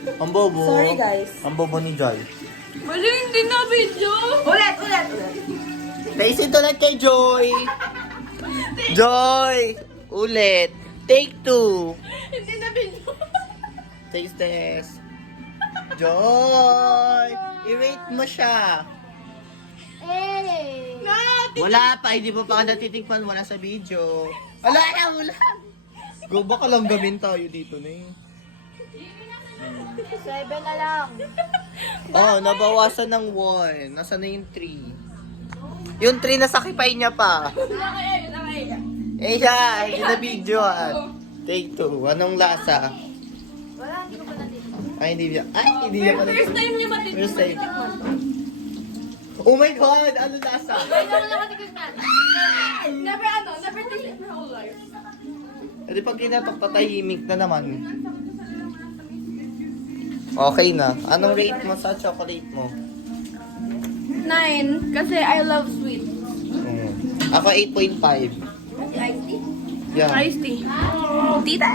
Ang bobo. Sorry, guys. Ang bobo ni Joy. Wala, hindi na video. Ulit. Taste ito ulit kay Joy. Joy! Ulit. Take 2. Hindi na video. Taste test. Joy! I-rate mo siya. Wala pa, hindi mo pa ka natitikman. Wala sa video. Wala. Go, baka lang gamin tayo dito na eh. 7 na lang. Oh, nabawasan ng 1. Nasaan na yung 3? Yung 3 nasakipay niya pa. Eh siya, hindi na video Take 2. Anong lasa? Wala, hindi ko pa natitikman. Ay, hindi niya. Ay, hindi niya pa First time niya matitikman. First time. Oh my God! Ano lasa? Hindi ko nakatikman. Never tasted my whole life. E di pag kinatok, tatahimik na naman. Okay na. Anong rate mo sa chocolate mo? 9, kasi I love sweet. Ako 8.5. Iced tea? Yeah. Iced tea. Tita!